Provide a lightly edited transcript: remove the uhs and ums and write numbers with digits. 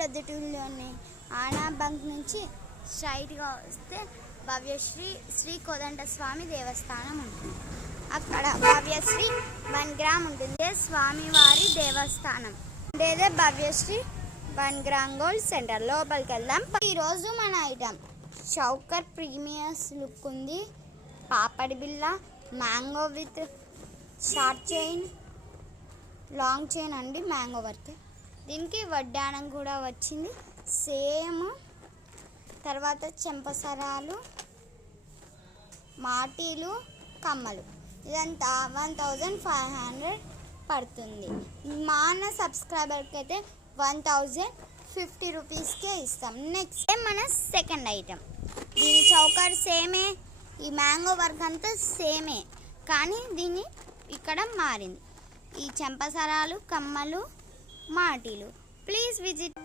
ప్రొద్దుటూరులోని ఆనా bunk నుంచి స్ట్రైట్గా వస్తే భవ్యశ్రీ శ్రీ కోదండ స్వామి దేవస్థానం ఉంటుంది. అక్కడ భవ్యశ్రీ 1 గ్రామ్ ఉంటుంది. స్వామివారి దేవస్థానం ఉండేదే భవ్యశ్రీ 1 గ్రామ్ గోల్డ్ సెంటర్. లోపలికి వెళ్దాం. ఈరోజు మన ఐటమ్ చౌకర్ ప్రీమియస్ లుక్ ఉంది. పాపడి బిల్ల, mango with short chain, long chain అండి, మ్యాంగో వర్క్. దీనికి వడ్డానం కూడా వచ్చింది సేమ్. తర్వాత చెంపసరాలు, మాటీలు, కమ్మలు, ఇదంతా 1500 పడుతుంది. మా అన్న సబ్స్క్రైబర్కి అయితే 1050 రూపీస్కే ఇస్తాం. నెక్స్ట్ మన సెకండ్ ఐటమ్. దీని చౌకర్ సేమే, ఈ మ్యాంగో వర్క్ అంతా సేమే, కానీ దీన్ని ఇక్కడ మారింది. ఈ చెంపసరాలు, కమ్మలు, మాటీలు. Please visit